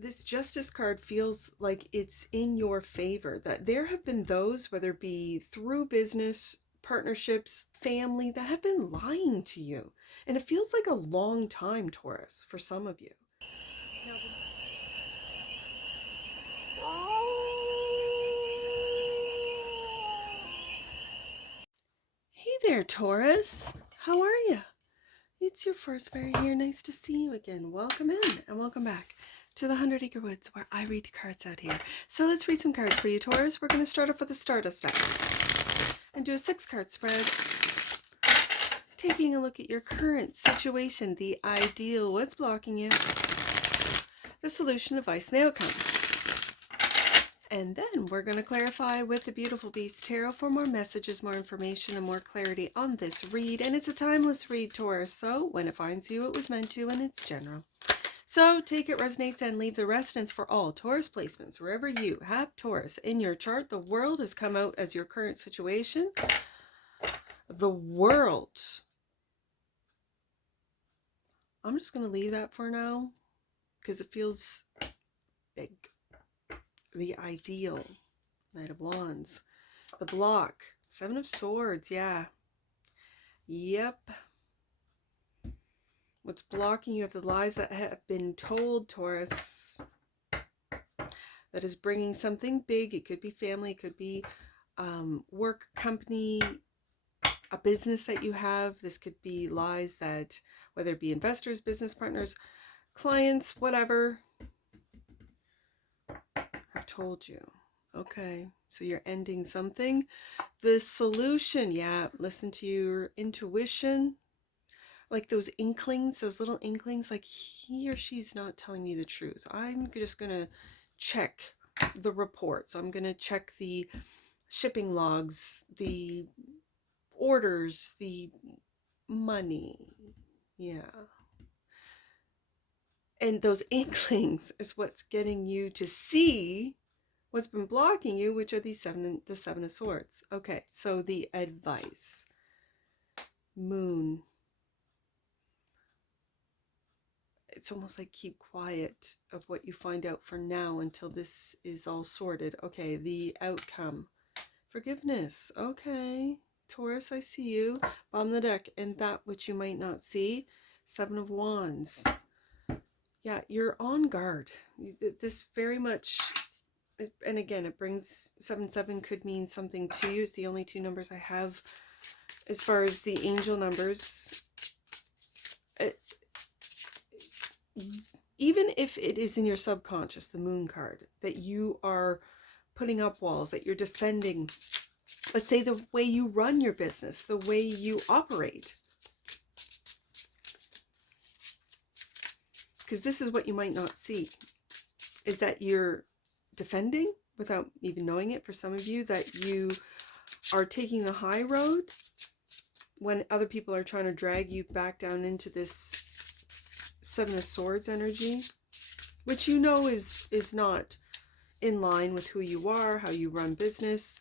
this Justice card feels like it's in your favor, that there have been those, whether it be through business, partnerships, family, that have been lying to you. And it feels like a long time, Taurus, for some of you. Now, hey there, Taurus. How are you? It's your first fairy here. Nice to see you again. Welcome in and welcome back to the 100 Acre Woods, where I read cards out here. So let's read some cards for you, Taurus. We're going to start off with the Stardust deck and do a 6-card spread, taking a look at your current situation, the ideal, what's blocking you, the solution, advice, and the outcome. And then we're going to clarify with the Beautiful Beast Tarot for more messages, more information, and more clarity on this read. And it's a timeless read, Taurus, so when it finds you, it was meant to, and it's general. So take it, resonates, and leave the rest. And it's for all Taurus placements. Wherever you have Taurus in your chart, the world has come out as your current situation. The world. I'm just going to leave that for now because it feels big. The ideal, Knight of Wands, the block, 7 of Swords, yeah. Yep. What's blocking you of the lies that have been told, Taurus, that is bringing something big. It could be family, it could be work, company, a business that you have. This could be lies that, whether it be investors, business partners, clients, whatever, I've told you. Okay, so you're ending something. The solution, yeah, listen to your intuition. Like those inklings, those little inklings, like he or she's not telling me the truth. I'm just going to check the reports. I'm going to check the shipping logs, the orders, the money. Yeah. And those inklings is what's getting you to see what's been blocking you, which are the 7 of Swords. Okay, so the advice. Moon. It's almost like keep quiet of what you find out for now until this is all sorted. Okay, the outcome. Forgiveness. Okay, Taurus, I see you. Bottom of the deck, and that which you might not see. 7 of Wands. Yeah, you're on guard. This very much, and again, it brings 7-7 could mean something to you. It's the only 2 numbers I have as far as the angel numbers. Even if it is in your subconscious, the Moon card, that you are putting up walls, that you're defending, let's say, the way you run your business, the way you operate. Because this is what you might not see, is that you're defending without even knowing it. For some of you, that you are taking the high road when other people are trying to drag you back down into this 7 of Swords energy, which you know is not in line with who you are, how you run business,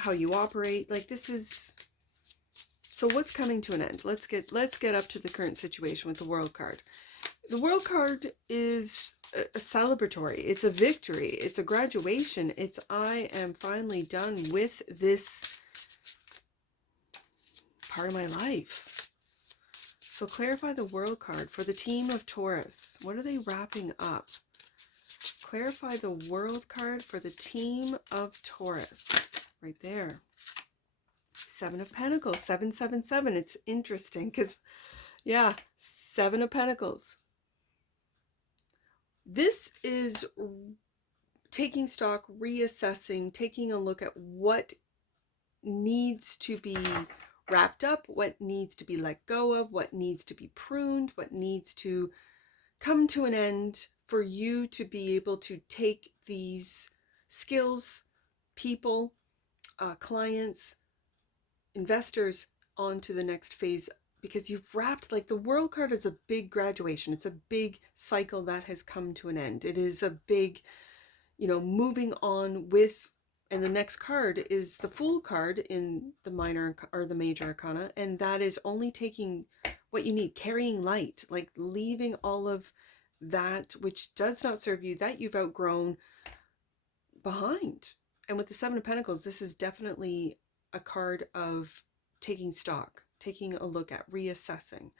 how you operate. Like, this is, so what's coming to an end? Let's get up to the current situation with the World card. The World card is a celebratory. It's a victory. It's a graduation. It's I am finally done with this part of my life. So clarify the World card for the team of Taurus. What are they wrapping up? Clarify the World card for the team of Taurus. Right there. 7 of Pentacles. 777. It's interesting because, yeah, 7 of Pentacles. This is taking stock, reassessing, taking a look at what needs to be wrapped up, what needs to be let go of, what needs to be pruned, what needs to come to an end for you to be able to take these skills, people, clients, investors onto the next phase. Because you've wrapped, like, the World card is a big graduation. It's a big cycle that has come to an end. It is a big, moving on with, and the next card is the Fool card in the minor or the major arcana. And that is only taking what you need, carrying light, like leaving all of that which does not serve you, that you've outgrown, behind. And with the Seven of Pentacles, this is definitely a card of taking stock, taking a look at, reassessing.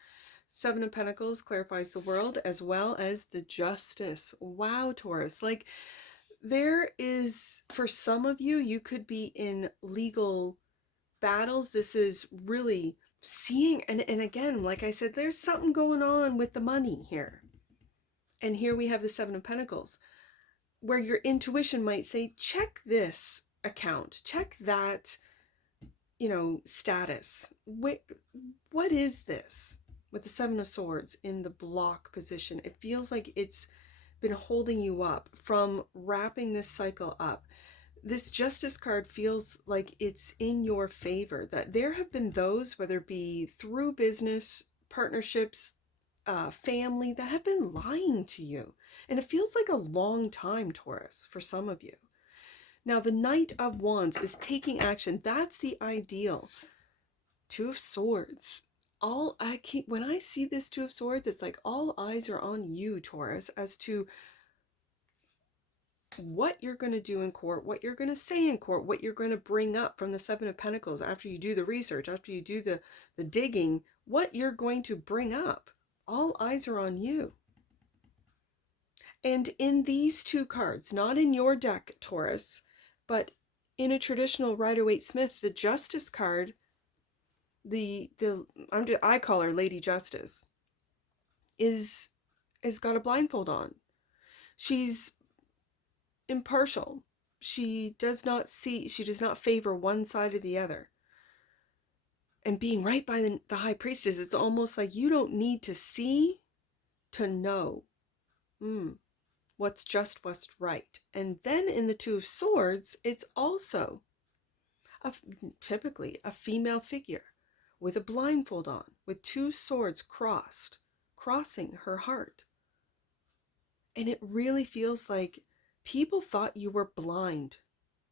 Seven of Pentacles clarifies the world as well as the Justice. Wow, Taurus. Like, there is, for some of you, you could be in legal battles. This is really seeing, and again, like I said, there's something going on with the money here. And here we have the Seven of Pentacles, where your intuition might say, check this account, check that, status. What is this? With the Seven of Swords in the block position, it feels like it's been holding you up from wrapping this cycle up. This Justice card feels like it's in your favor, that there have been those, whether it be through business, partnerships, family, that have been lying to you. And it feels like a long time, Taurus, for some of you. Now, the Knight of Wands is taking action. That's the ideal. Two of Swords. When I see this Two of Swords, it's like all eyes are on you, Taurus, as to what you're going to do in court, what you're going to say in court, what you're going to bring up from the Seven of Pentacles after you do the research, after you do the digging, what you're going to bring up. All eyes are on you. And in these two cards, not in your deck, Taurus, but in a traditional Rider-Waite-Smith, the Justice card, I call her Lady Justice, is got a blindfold on. She's impartial. She does not favor one side or the other. And being right by the High Priestess, it's almost like you don't need to see to know what's just, what's right. And then in the Two of Swords, it's also typically a female figure with a blindfold on, with two swords crossing her heart. And it really feels like people thought you were blind,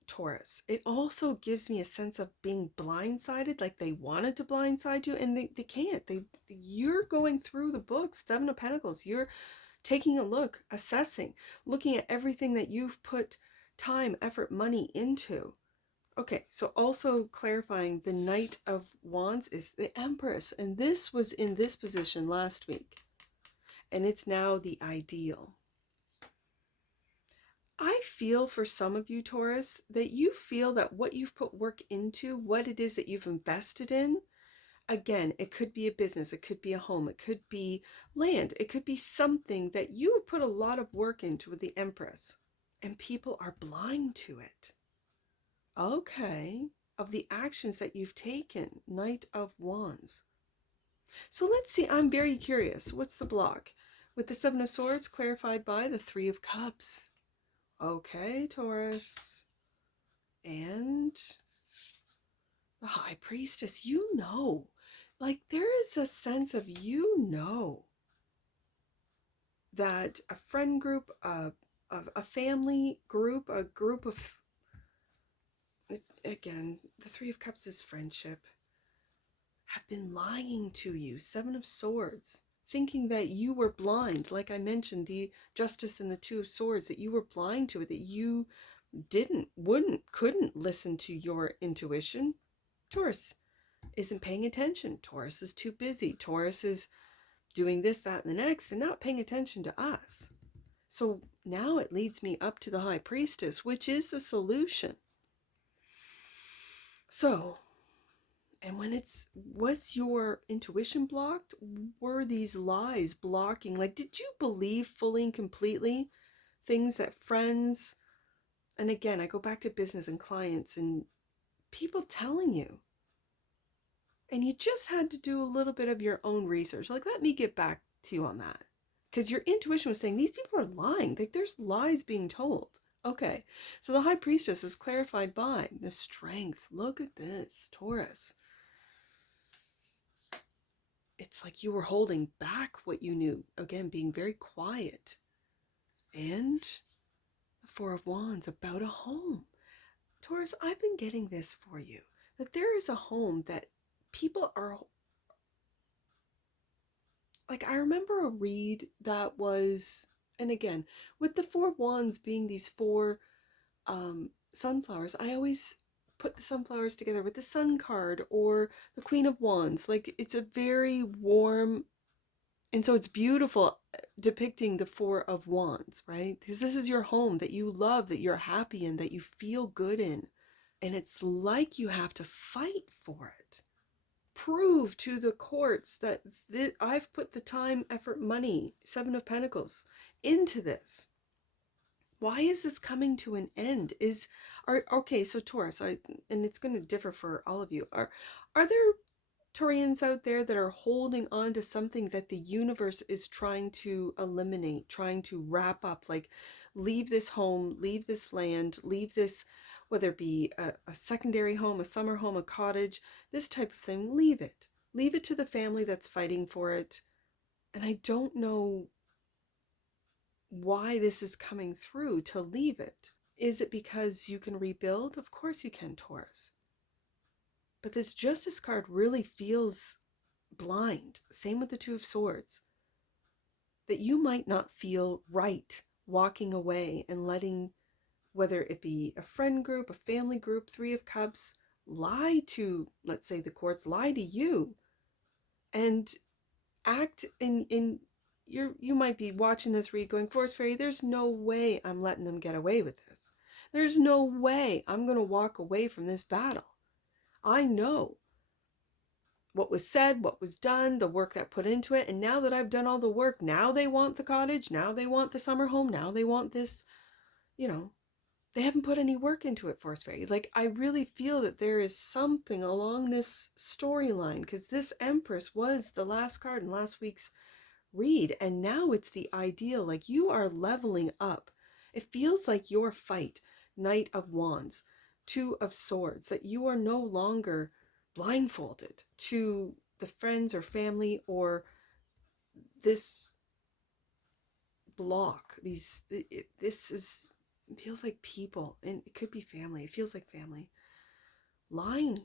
Taurus. It also gives me a sense of being blindsided, like they wanted to blindside you and they can't. You're going through the books, Seven of Pentacles. You're taking a look, assessing, looking at everything that you've put time, effort, money into. Okay, so also clarifying, the Knight of Wands is the Empress, and this was in this position last week, and it's now the ideal. I feel for some of you, Taurus, that you feel that what you've put work into, what it is that you've invested in, again, it could be a business, it could be a home, it could be land, it could be something that you put a lot of work into with the Empress, and people are blind to it. Okay, of the actions that you've taken, Knight of Wands. So let's see, I'm very curious. What's the block? With the Seven of Swords clarified by the Three of Cups. Okay, Taurus. And the High Priestess, like there is a sense of that a friend group, a family group, a group of, again, the Three of Cups is friendship, have been lying to you. Seven of Swords, thinking that you were blind. Like I mentioned, the Justice and the Two of Swords, that you were blind to it, that you couldn't listen to your intuition. Taurus isn't paying attention. Taurus is too busy. Taurus is doing this, that, and the next, and not paying attention to us. So now it leads me up to the High Priestess, which is the solution. So, and was your intuition blocked? Were these lies blocking? Like, did you believe fully and completely things that friends, and again, I go back to business and clients and people telling you, and you just had to do a little bit of your own research. Like, let me get back to you on that. Because your intuition was saying, these people are lying. Like, there's lies being told. Okay, so the High Priestess is clarified by the Strength. Look at this, Taurus. It's like you were holding back what you knew. Again, being very quiet. And the Four of Wands, about a home. Taurus, I've been getting this for you. That there is a home that people are like I remember a read that was, and again, with the four wands being these four sunflowers, I always put the sunflowers together with the sun card or the queen of wands. Like it's a very warm, and so it's beautiful depicting the four of wands, right? Because this is your home that you love, that you're happy in, that you feel good in. And it's like you have to fight for it. Prove to the courts that I've put the time, effort, money, Seven of Pentacles, into this. Why is this coming to an end? Okay, so Taurus, and it's going to differ for all of you. Are there Taurians out there that are holding on to something that the universe is trying to eliminate, trying to wrap up, like leave this home, leave this land, leave this, whether it be a secondary home, a summer home, a cottage, this type of thing, leave it. Leave it to the family that's fighting for it. And I don't know why this is coming through to leave it. Is it because you can rebuild? Of course you can, Taurus. But this Justice card really feels blind. Same with the Two of Swords. That you might not feel right walking away and letting, whether it be a friend group, a family group, Three of Cups, lie to, let's say the courts, lie to you and act in you might be watching this read going, Force Fairy, there's no way I'm letting them get away with this. There's no way I'm going to walk away from this battle. I know what was said, what was done, the work that put into it, and now that I've done all the work, now they want the cottage, now they want the summer home, now they want this, they haven't put any work into it, Force Fairy. Like, I really feel that there is something along this storyline, because this Empress was the last card in last week's read, and now it's the ideal. Like, you are leveling up. It feels like your fight, Knight of Wands, Two of Swords, that you are no longer blindfolded to the friends or family or this block. It feels like people, and it could be family. It feels like family. Lying,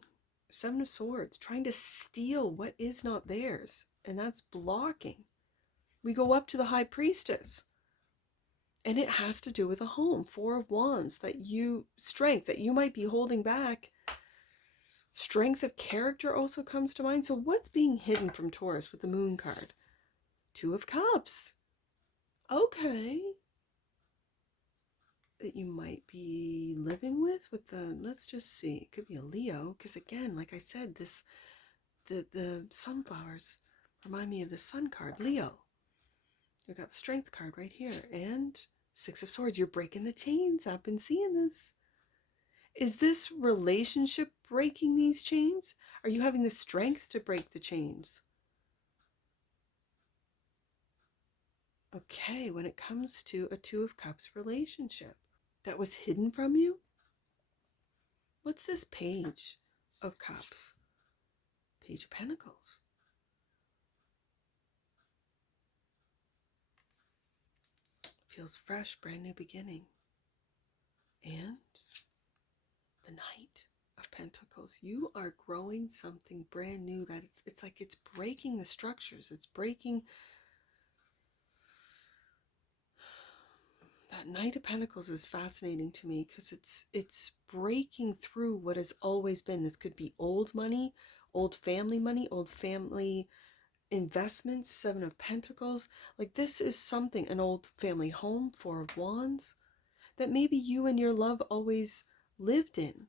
Seven of Swords, trying to steal what is not theirs, and that's blocking. We go up to the High Priestess, and it has to do with a home. Four of Wands, strength that you might be holding back. Strength of character also comes to mind. So what's being hidden from Taurus with the Moon card? Two of Cups. Okay. That you might be living with let's just see. It could be a Leo, because again, like I said, the sunflowers remind me of the Sun card, Leo. You got the Strength card right here, and Six of Swords. You're breaking the chains. I've been seeing this. Is this relationship breaking these chains? Are you having the strength to break the chains? Okay, when it comes to a Two of Cups relationship that was hidden from you, what's this Page of Cups? Page of Pentacles. Feels fresh, brand new beginning. And the Knight of Pentacles. You are growing something brand new that it's like it's breaking the structures. It's breaking. That Knight of Pentacles is fascinating to me because it's breaking through what has always been. This could be old money, old family investments, Seven of Pentacles. Like, this is something, an old family home, Four of Wands, that maybe you and your love always lived in.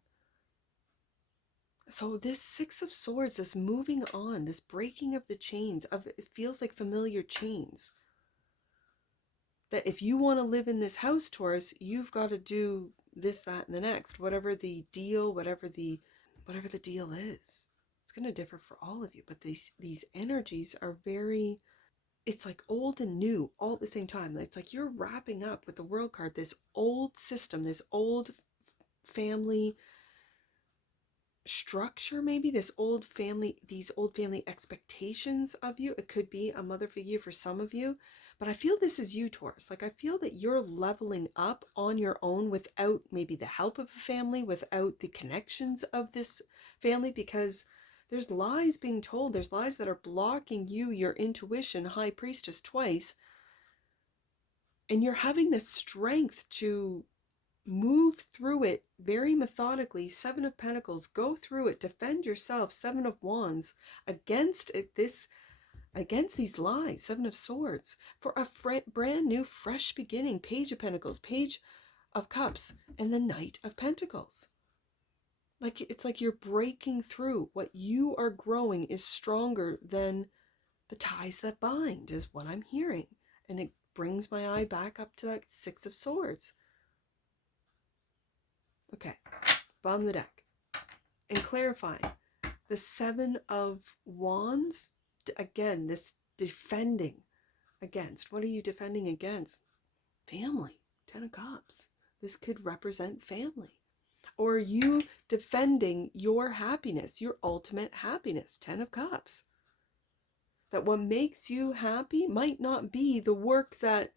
So this Six of Swords, this moving on, this breaking of the chains, it feels like familiar chains. That if you want to live in this house, Taurus, you've got to do this, that, and the next. Whatever the deal, whatever the deal is. It's going to differ for all of you, but these energies are very, it's like old and new all at the same time. It's like you're wrapping up with the World card, this old system, this old family structure, maybe these old family expectations of you. It could be a mother figure for some of you, but I feel this is you, Taurus. Like, I feel that you're leveling up on your own without maybe the help of a family, without the connections of this family, because There's lies being told. There's lies that are blocking you, your intuition, High Priestess twice. And you're having the strength to move through it very methodically. Seven of Pentacles, go through it, defend yourself. Seven of Wands, against these lies. Seven of Swords, for a brand new, fresh beginning. Page of Pentacles, Page of Cups, and the Knight of Pentacles. Like, it's like you're breaking through. What you are growing is stronger than the ties that bind, is what I'm hearing. And it brings my eye back up to that Six of Swords. Okay, bottom of the deck. And clarifying, the Seven of Wands, again, this defending against. What are you defending against? Family. Ten of Cups. This could represent family. Or you defending your happiness, your ultimate happiness. Ten of Cups. That what makes you happy might not be the work that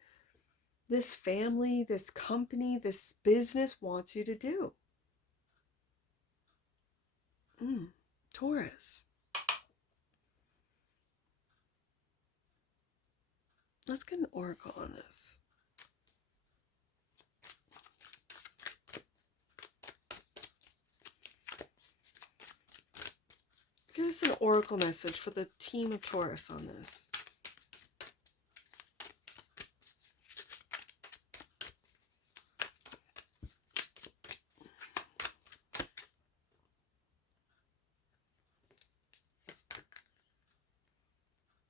this family, this company, this business wants you to do. Taurus. Let's get an oracle on this. Give us an oracle message for the team of Taurus on this.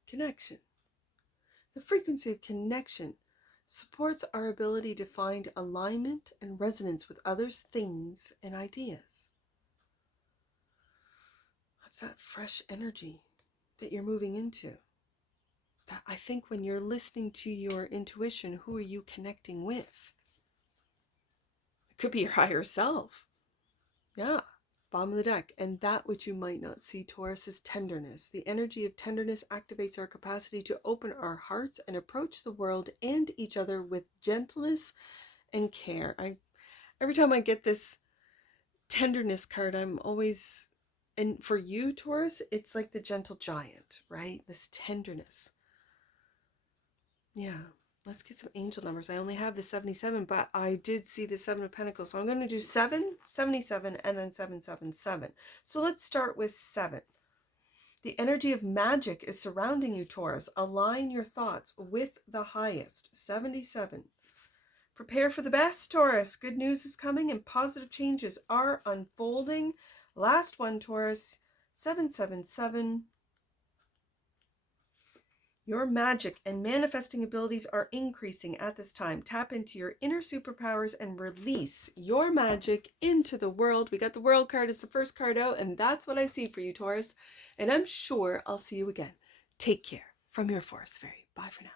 Connection. The frequency of connection supports our ability to find alignment and resonance with others, things, and ideas. That's that fresh energy that you're moving into. That I think when you're listening to your intuition, who are you connecting with? It could be your higher self. Yeah. Bottom of the deck. And that which you might not see, Taurus, is tenderness. The energy of tenderness activates our capacity to open our hearts and approach the world and each other with gentleness and care. Every time I get this tenderness card, I'm always, and for you, Taurus, it's like the gentle giant, right? This tenderness. Yeah. Let's get some angel numbers. I only have the 77, but I did see the 7 of Pentacles. So I'm going to do 7, 77, and then 777. So let's start with 7. The energy of magic is surrounding you, Taurus. Align your thoughts with the highest. 77. Prepare for the best, Taurus. Good news is coming and positive changes are unfolding. Last one, Taurus. 777. Your magic and manifesting abilities are increasing at this time. Tap into your inner superpowers and release your magic into the world. We got the World card as the first card out, and that's what I see for you, Taurus. And I'm sure I'll see you again. Take care. From your Forest Fairy. Bye for now.